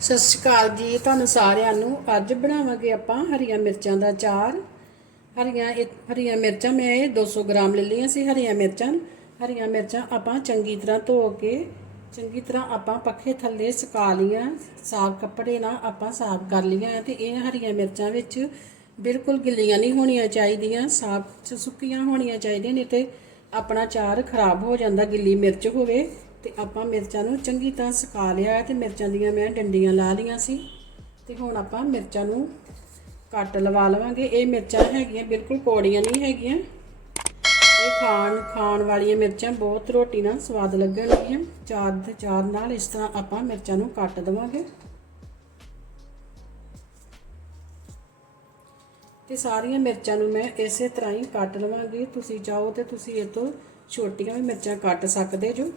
ਸਤਿ ਸ਼੍ਰੀ ਅਕਾਲ ਜੀ, ਤੁਹਾਨੂੰ ਸਾਰਿਆਂ ਨੂੰ। ਅੱਜ ਬਣਾਵਾਂਗੇ ਆਪਾਂ ਹਰੀਆਂ ਮਿਰਚਾਂ ਦਾ ਅਚਾਰ। ਹਰੀਆਂ ਹਰੀਆਂ ਮਿਰਚਾਂ ਮੈਂ ਇਹ 200 ਗ੍ਰਾਮ ਲੈ ਲਈਆਂ ਸੀ ਹਰੀਆਂ ਮਿਰਚਾਂ। ਹਰੀਆਂ ਮਿਰਚਾਂ ਆਪਾਂ ਚੰਗੀ ਤਰ੍ਹਾਂ ਧੋ ਕੇ, ਚੰਗੀ ਤਰ੍ਹਾਂ ਆਪਾਂ ਪੱਖੇ ਥੱਲੇ ਸੁਕਾ ਲਈਆਂ। ਸਾਫ਼ ਕੱਪੜੇ ਨਾਲ ਆਪਾਂ ਸਾਫ਼ ਕਰ ਲਈਆਂ ਤੇ ਇਹ ਹਰੀਆਂ ਮਿਰਚਾਂ ਵਿੱਚ ਬਿਲਕੁਲ ਗਿੱਲੀਆਂ ਨਹੀਂ ਹੋਣੀਆਂ ਚਾਹੀਦੀਆਂ, ਸਾਫ਼ ਸੁੱਕੀਆਂ ਹੋਣੀਆਂ ਚਾਹੀਦੀਆਂ, ਨਹੀਂ ਤੇ ਆਪਣਾ ਚਾਰ ਖਰਾਬ ਹੋ ਜਾਂਦਾ, ਗਿੱਲੀ ਮਿਰਚ ਹੋਵੇ। ਤੇ ਆਪਾਂ ਮਿਰਚਾਂ ਨੂੰ ਚੰਗੀ ਤਰ੍ਹਾਂ ਸੁਕਾ ਲਿਆ ਤੇ ਮਿਰਚਾਂ ਦੀਆਂ ਮੈਂ ਡੰਡੀਆਂ ਲਾ ਲਈਆਂ ਸੀ ਤੇ ਹੁਣ ਆਪਾਂ ਮਿਰਚਾਂ ਨੂੰ ਕੱਟ ਲਵਾ ਲਵਾਂਗੇ। ਇਹ ਮਿਰਚਾਂ ਹੈਗੀਆਂ, ਬਿਲਕੁਲ ਕੋੜੀਆਂ ਨਹੀਂ ਹੈਗੀਆਂ। ਇਹ ਖਾਣ ਖਾਣ ਵਾਲੀਆਂ ਮਿਰਚਾਂ ਬਹੁਤ ਰੋਟੀ ਨਾਲ ਸਵਾਦ ਲੱਗਣਗੀਆਂ। ਚਾਰ ਦੇ ਚਾਰ ਨਾਲ ਇਸ ਤਰ੍ਹਾਂ ਆਪਾਂ ਮਿਰਚਾਂ ਨੂੰ ਕੱਟ ਦੇਵਾਂਗੇ। ਤੇ ਸਾਰੀਆਂ ਮਿਰਚਾਂ ਨੂੰ ਮੈਂ ਇਸੇ ਤਰ੍ਹਾਂ ਹੀ ਕੱਟ ਲਵਾਂਗੀ। ਤੁਸੀਂ ਚਾਹੋ ਤੇ ਤੁਸੀਂ ਇਹ ਤੋਂ ਛੋਟੀਆਂ ਵੀ ਮਿਰਚਾਂ ਕੱਟ ਸਕਦੇ ਜੋ।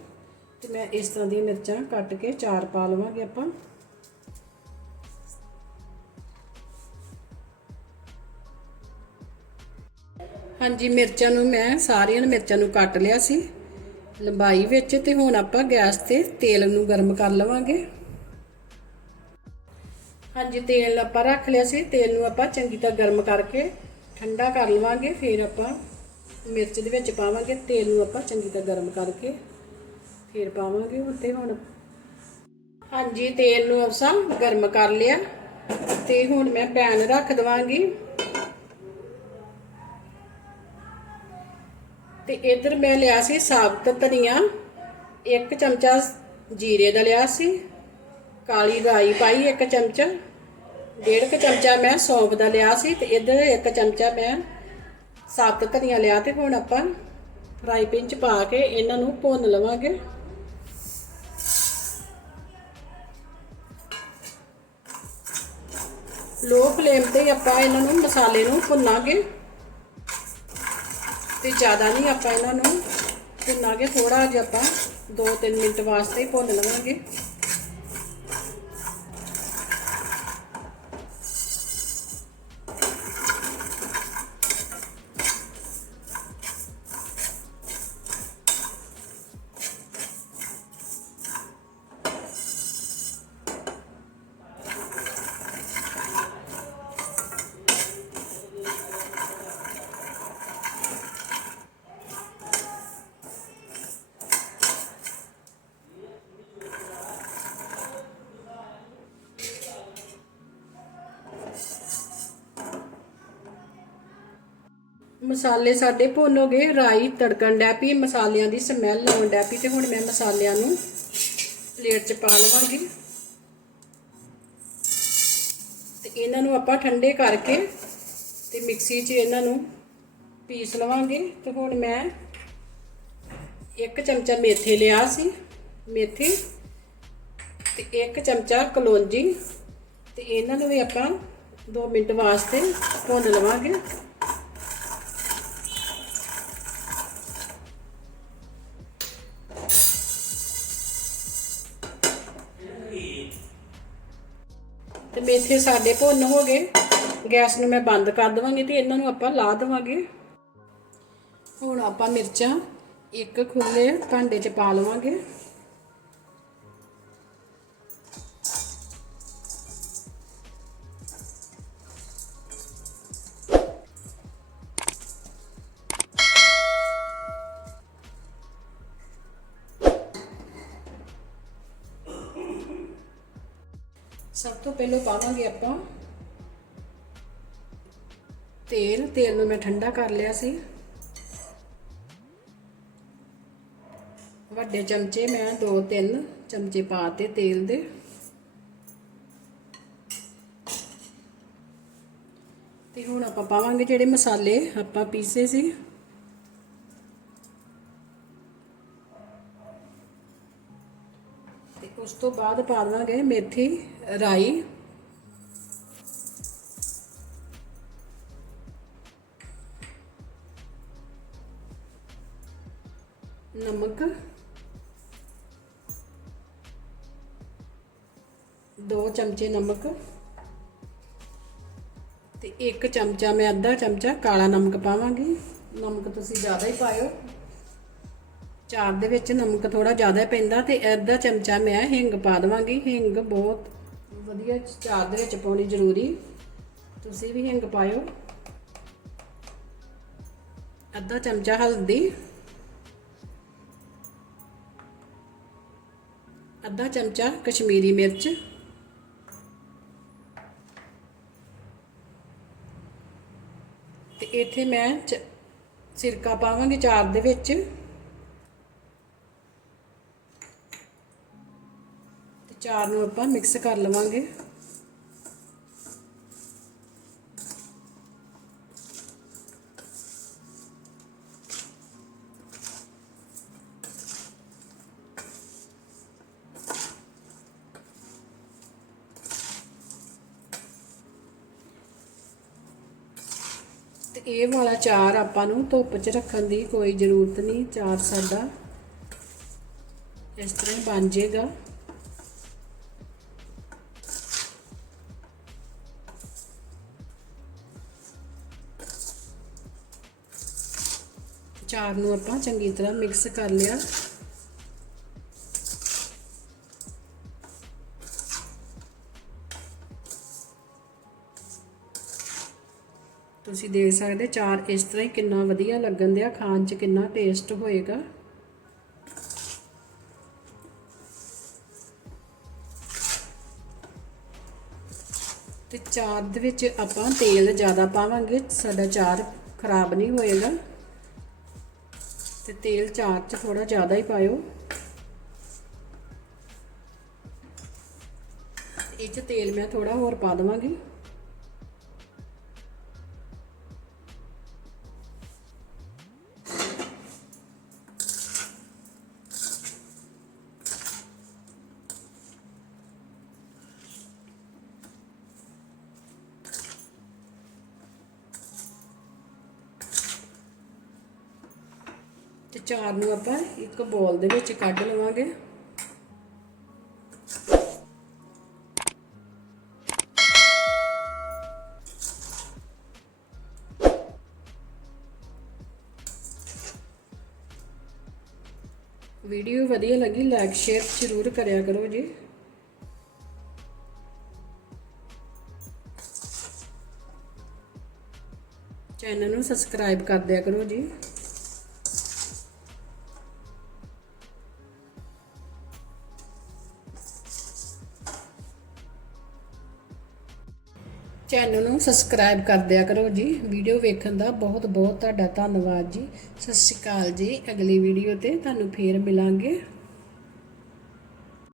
ਤੇ ਮੈਂ ਇਸ ਤਰ੍ਹਾਂ ਦੀਆਂ ਮਿਰਚਾਂ ਕੱਟ ਕੇ ਚਾਰ ਪਾ ਲਵਾਂਗੇ ਆਪਾਂ। ਹਾਂਜੀ, ਮਿਰਚਾਂ ਨੂੰ ਮੈਂ ਸਾਰੀਆਂ ਮਿਰਚਾਂ ਨੂੰ ਕੱਟ ਲਿਆ ਸੀ ਲੰਬਾਈ ਵਿੱਚ ਤੇ ਹੁਣ ਆਪਾਂ ਗੈਸ ਤੇ ਤੇਲ ਨੂੰ ਗਰਮ ਕਰ ਲਵਾਂਗੇ। ਹਾਂਜੀ, ਤੇਲ ਆਪਾਂ ਰੱਖ ਲਿਆ ਸੀ, ਤੇਲ ਨੂੰ ਆਪਾਂ ਚੰਗੀ ਤਰ੍ਹਾਂ ਗਰਮ ਕਰਕੇ ਠੰਡਾ ਕਰ ਲਵਾਂਗੇ, ਫਿਰ ਆਪਾਂ ਮਿਰਚ ਦੇ ਵਿੱਚ ਪਾਵਾਂਗੇ, ਤੇਲ ਨੂੰ ਆਪਾਂ ਚੰਗੀ ਤਰ੍ਹਾਂ ਗਰਮ ਕਰਕੇ। ਫਿਰ ਪਾਵਾਂਗੇ ਹੁਣ ਉੱਤੇ ਹੁਣ। ਹਾਂਜੀ, ਤੇਲ ਨੂੰ ਅਫਸਾ ਗਰਮ ਕਰ ਲਿਆ ਤੇ ਹੁਣ ਮੈਂ ਪੈਨ ਰੱਖ ਦਵਾਂਗੀ। ਤੇ ਇਧਰ ਮੈਂ ਲਿਆ ਸੀ ਸਾਬਤ ਧਨੀਆ। ਇੱਕ ਚਮਚਾ ਜੀਰੇ ਦਾ ਲਿਆ ਸੀ। ਕਾਲੀ ਰਾਈ ਪਾਈ ਇੱਕ ਚਮਚਾ। ਡੇਢ ਕੁ ਚਮਚਾ ਮੈਂ ਸੌਂਫ ਦਾ ਲਿਆ ਸੀ ਤੇ ਇਧਰ ਇੱਕ ਚਮਚਾ ਮੈਂ ਸਾਬਤ ਧਨੀਆ ਲਿਆ ਤੇ ਹੁਣ ਆਪਾਂ ਫਰਾਈ ਪੈਨ ਚ ਪਾ ਕੇ ਇਹਨਾਂ ਨੂੰ ਭੁੰਨ ਲਵਾਂਗੇ। ਲੋ ਫਲੇਮ ਤੇ ਆਪਾਂ ਇਹਨਾਂ ਨੂੰ ਮਸਾਲੇ ਨੂੰ ਭੁੰਨਾਂਗੇ। ਤੇ ਜ਼ਿਆਦਾ ਨਹੀਂ ਆਪਾਂ ਇਹਨਾਂ ਨੂੰ ਭੁੰਨਾਂਗੇ ਥੋੜਾ ਜਿਹਾ ਆਪਾਂ 2-3 ਮਿੰਟ ਵਾਸਤੇ ਹੀ ਭੁੰਨ ਲਵਾਂਗੇ। ਮਸਾਲੇ ਸਾਡੇ ਭੁੰਨ ਹੋ ਗਏ, ਰਾਈ ਤੜਕਣ ਡੈ ਪਈ, ਮਸਾਲਿਆਂ ਦੀ ਸਮੈਲ ਆਉਣ ਡੈ ਪਈ ਤੇ ਹੁਣ ਮੈਂ ਮਸਾਲਿਆਂ ਨੂੰ ਪਲੇਟ 'ਚ ਪਾ ਲਵਾਂਗੀ। ਤੇ ਇਹਨਾਂ ਨੂੰ ਆਪਾਂ ਠੰਡੇ ਕਰਕੇ ਤੇ ਮਿਕਸੀ 'ਚ ਇਹਨਾਂ ਨੂੰ ਪੀਸ ਲਵਾਂਗੇ। ਤੇ ਹੁਣ ਮੈਂ ਇੱਕ ਚਮਚਾ ਮੇਥੇ ਲਿਆ ਸੀ, ਮੇਥੀ ਤੇ ਇੱਕ ਚਮਚਾ ਕਲੌਂਜੀ ਤੇ ਇਹਨਾਂ ਨੂੰ ਵੀ ਆਪਾਂ 2 ਮਿੰਟ ਵਾਸਤੇ ਭੁੰਨ ਲਵਾਂਗੇ। ਤੇ ਮੇਥੇ ਸਾਡੇ ਭੁੰਨ ਹੋ ਗਏ। ਗੈਸ ਨੂੰ ਮੈਂ ਬੰਦ ਕਰ ਦਵਾਂਗੀ ਤੇ ਇਹਨਾਂ ਨੂੰ ਆਪਾਂ ਲਾ ਦਵਾਂਗੇ। ਹੁਣ ਆਪਾਂ ਮਿਰਚਾਂ ਇੱਕ ਖੁੱਲੇ ਭਾਂਡੇ 'ਚ ਪਾ ਲਵਾਂਗੇ। ਸਭ ਤੋਂ ਪਹਿਲਾਂ ਪਾਵਾਂਗੇ ਆਪਾਂ ਤੇਲ ਤੇਲ ਨੂੰ ਮੈਂ ਠੰਡਾ ਕਰ ਲਿਆ ਸੀ। ਵੱਡੇ ਚਮਚੇ ਮੈਂ 2-3 ਚਮਚੇ ਪਾਤੇ ਤੇਲ ਦੇ। ਤੇ ਹੁਣ ਆਪਾਂ ਪਾਵਾਂਗੇ ਜਿਹੜੇ ਮਸਾਲੇ ਆਪਾਂ ਪੀਸੇ ਸੀ। ਉਸ ਤੋਂ ਬਾਅਦ ਪਾ ਦਵਾਂਗੇ ਮੇਥੀ, ਰਾਈ। ਨਮਕ। ਦੋ ਚਮਚੇ ਨਮਕ। ਤੇ ਇੱਕ ਚਮਚਾ ਮੈਂ ਅੱਧਾ ਚਮਚਾ ਕਾਲਾ ਨਮਕ ਪਾਵਾਂਗੀ। ਨਮਕ ਤੁਸੀਂ ਜ਼ਿਆਦਾ ਹੀ ਪਾਇਓ। ਚਾਰ ਦੇ ਵਿੱਚ ਨਮਕ ਥੋੜਾ ਜ਼ਿਆਦਾ ਪੈਂਦਾ ਤੇ ਅੱਧਾ ਚਮਚਾ ਮੈਂ ਹਿੰਗ ਪਾ ਦਵਾਂਗੀ। ਹਿੰਗ ਬਹੁਤ ਵਧੀਆ ਚਾਰ ਦੇ ਵਿੱਚ ਪਾਉਣੀ ਜ਼ਰੂਰੀ। ਤੁਸੀਂ ਵੀ ਹਿੰਗ ਪਾਇਓ। ਅੱਧਾ ਚਮਚਾ ਹਲਦੀ। ਅੱਧਾ ਚਮਚਾ ਕਸ਼ਮੀਰੀ ਮਿਰਚ। ਤੇ ਇੱਥੇ ਮੈਂ ਸਿਰਕਾ ਪਾਵਾਂਗੀ ਚਾਰ ਦੇ ਵਿੱਚ। ਚਾਰ ਨੂੰ ਆਪਾਂ ਮਿਕਸ ਕਰ ਲਵਾਂਗੇ। ਤੇ ਇਹ ਵਾਲਾ ਚਾਰ ਆਪਾਂ ਨੂੰ ਧੁੱਪ 'ਚ ਰੱਖਣ ਦੀ ਕੋਈ ਜ਼ਰੂਰਤ ਨਹੀਂ, ਚਾਰ ਸਾਡਾ ਇਸ ਤਰ੍ਹਾਂ ਹੀ ਬਣ ਜਾਏਗਾ। ਚਾਰ ਨੂੰ ਆਪਾਂ ਚੰਗੀ ਤਰ੍ਹਾਂ ਮਿਕਸ ਕਰ ਲਿਆ। ਤੁਸੀਂ ਦੇਖ ਸਕਦੇ ਚਾਰ ਇਸ ਤਰ੍ਹਾਂ ਹੀ ਕਿੰਨਾ ਵਧੀਆ ਲੱਗਣ ਦਿਆ, ਖਾਣ 'ਚ ਕਿੰਨਾ ਟੇਸਟ ਹੋਏਗਾ। ਤੇ ਚਾਰ ਦੇ ਵਿੱਚ ਆਪਾਂ ਤੇਲ ਜ਼ਿਆਦਾ ਪਾਵਾਂਗੇ, ਸਾਡਾ ਚਾਰ ਖਰਾਬ ਨਹੀਂ ਹੋਏਗਾ। ਤੇ ਤੇਲ ਚਾਰ 'ਚ ਥੋੜਾ ਜ਼ਿਆਦਾ ਹੀ ਪਾਇਓ। ਇਹ 'ਚ ਤੇਲ ਮੈਂ ਥੋੜਾ ਹੋਰ ਪਾ ਦਵਾਂਗੀ। ਚਾਰ ਨੂੰ ਆਪਾਂ ਇੱਕ ਬੋਲ ਦੇ ਵਿੱਚ ਕੱਢ ਲਵਾਂਗੇ। ਵੀਡੀਓ ਵਧੀਆ ਲੱਗੀ ਲਾਈਕ ਸ਼ੇਅਰ ਜ਼ਰੂਰ ਕਰਿਆ ਕਰੋ ਜੀ। ਚੈਨਲ ਨੂੰ ਸਬਸਕ੍ਰਾਈਬ ਕਰ ਦਿਆ ਕਰੋ ਜੀ। ਚੈਨਲ ਨੂੰ ਸਬਸਕ੍ਰਾਈਬ ਕਰ ਦਿਆ ਕਰੋ ਜੀ। ਵੀਡੀਓ ਵੇਖਣ ਦਾ ਬਹੁਤ ਬਹੁਤ ਤੁਹਾਡਾ ਧੰਨਵਾਦ ਜੀ। ਸਤਿ ਸ਼੍ਰੀ ਅਕਾਲ ਜੀ। ਅਗਲੀ ਵੀਡੀਓ ਤੇ ਤੁਹਾਨੂੰ ਫੇਰ ਮਿਲਾਂਗੇ।